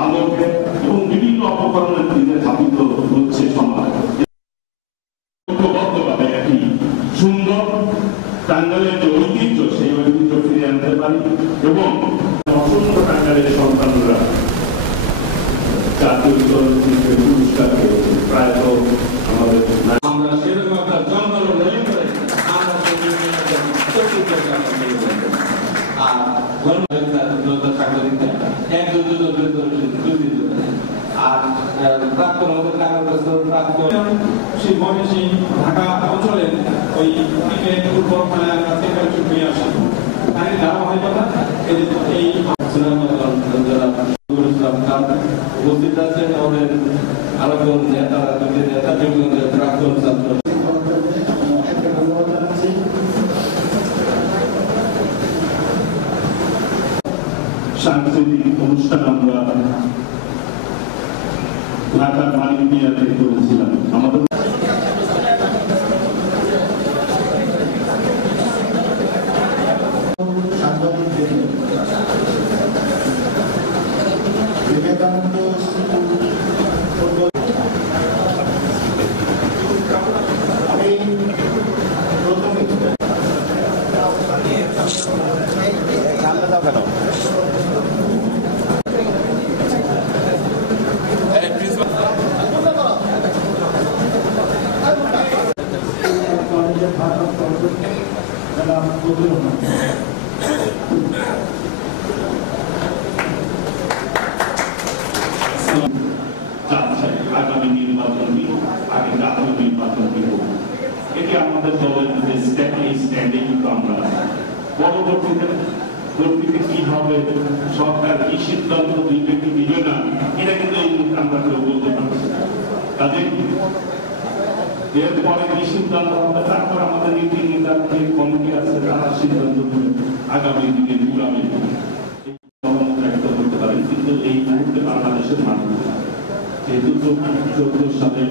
মাদকে এবং বিভিন্ন অপকরণের দিকে ধাবিত হচ্ছে সমাজ। ঐক্যবদ্ধভাবে একটি সুন্দর টাঙ্গাইলের যে ঐতিহ্য, সেই ঐতিহ্য ফিরিয়ে আনতে পারি এবং অসংখ্য টাঙ্গাইলের সন্তানরা জাতীয় চলচ্চিত্রের পুরস্কার পেয়েছে। প্রায়ত আমাদের আমরা সেরকম একটা জঙ্গল রেলি করে আমরা ঢাকা অঞ্চলে ওই ক্রিকেট ফুটবল খেলার কাছে নিয়ে আসি তাই ধারাবাহিকতা এই উপস্থিত আছেন আমাদের আরো নেতারা নেতা প্রাক্তন ছাত্র সাংস্কৃতিক অনুষ্ঠান আমরা ঢাকার মালিক মিয়াতে করেছিলাম। আমাদের আগামী নির্বাচনটি আগে জাতীয় নির্বাচনটি হোক, এটি আমাদের দলের স্ট্যান্ডিং। আমরা পরবর্তীতে কি হবে, সরকার কি সিদ্ধান্ত দিবে কি দিবে না, এটা কিন্তু এই মুহূর্তে আমরা কেউ বলতে পারছি না। কাজে এরপরে কি সিদ্ধান্ত হবে, তারপর আমাদের নীতি নির্ধারণী কমিটি আছে, তারা সিদ্ধান্ত দেবে আগামী দিনে পুরামে ব্যক্ত করতে পারে। কিন্তু এই মুহূর্তে বাংলাদেশের মানুষ যেহেতু 14 সালে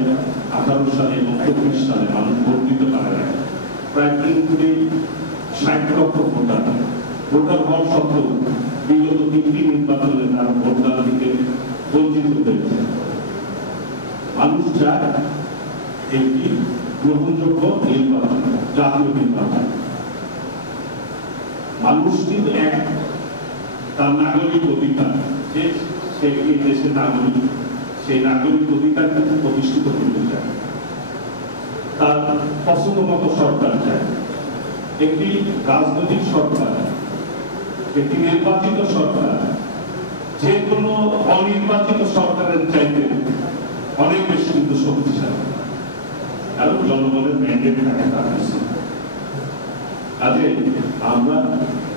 18 সালে এবং 24 সালে মানুষ ভোট দিতে পারে না, প্রায় 60 লক্ষ ভোটার হওয়ার সত্ত্বেও বিগত 3টি নির্বাচনে তারা ভোটদান দিতে বঞ্চিত হয়েছে। মানুষ চায় একটি গ্রহণযোগ্য নির্বাচন, জাতীয় নির্বাচন। মানুষ কিন্তু তার নাগরিক অধিকার, যে সে এই দেশের নাগরিক, সেই নাগরিক অধিকার কিন্তু প্রতিষ্ঠিত করতে চায়। তার পছন্দ মতো সরকার চায়, একটি রাজনৈতিক সরকার, একটি নির্বাচিত সরকার যে কোনো অনির্বাচিত সরকারের চাইতে অনেক বেশি কিন্তু শক্তিশালী, কারণ জনগণের ম্যান্ডেট থাকে তার কাছে। কাজে আমরা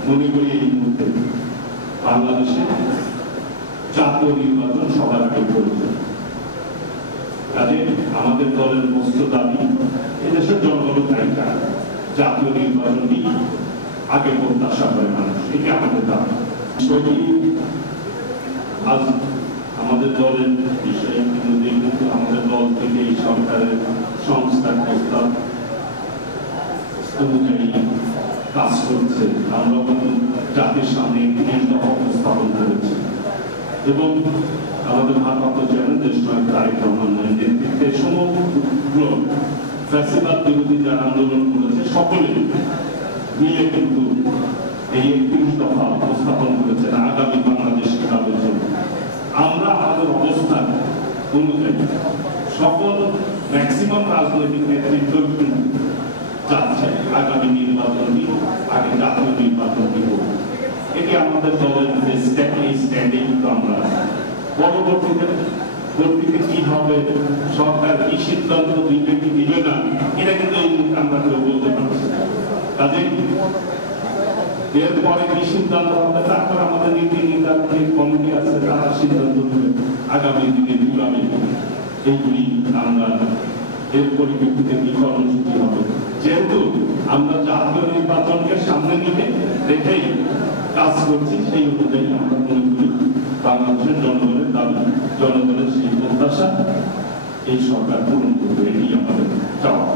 মনে করি এই মুহূর্তে বাংলাদেশে জাতীয় নির্বাচন সবার আগে প্রয়োজন। কাজে আমাদের দলের মস্ত দাবি, এদেশের জনগণের চাহিদা জাতীয় নির্বাচনটি আগে প্রত্যাশা করে মানুষ, এটি আমাদের দাবি। আজ আমাদের দলের বিষয়ে কিন্তু আমাদের দল থেকে এই সরকারের সংস্থার প্রস্তাব অনুযায়ী কাজ করছে। আমরা কিন্তু জাতির সামনে একটি উপস্থাপন করেছি এবং আমাদের ভারপ্রাপ্ত চেয়ারম্যান দেশনায়ক তারেক রহমানের নেতৃত্বে সমগ্র ফ্যাসিবাদ বিরোধী যারা আন্দোলন করেছে সকলে মিলে কিন্তু এই 31 দফা উপস্থাপন করেছেন আগামী বাংলাদেশ কিভাবে চলবে। আমরা আমাদের অবস্থান অনুযায়ী সকল ম্যাক্সিমাম রাজনৈতিক নেতৃত্ব চাচ্ছে আগামী নির্বাচনটি আগে জাতীয় নির্বাচনটি হোক, এটি আমাদের দলের স্ট্যান্ডিং। আমরা পরবর্তীতে কি হবে, সরকার কি সিদ্ধান্ত দিবে কি দিবে না, এটা কিন্তু এই মুহূর্তে আমরা কেউ বলতে পারছি না। কাজে এরপরে কি সিদ্ধান্ত হবে, তারপর আমাদের নীতি নির্ধারণী কমিটি আছে, তারা সিদ্ধান্ত দেবে আগামী দিনে পুরামে এইগুলি আমরা এর পরিপ্রেক্ষিতে কি কর্মসূচি হবে। যেহেতু আমরা জাতীয় নির্বাচনকে সামনে নিয়ে রেখেই কাজ করছি, সেই অনুযায়ী আমরা মনে করি বাংলাদেশের জনগণের দাবি, জনগণের সেই প্রত্যাশা এই সরকার পূরণ করবে, এটি আমাদের চাওয়া।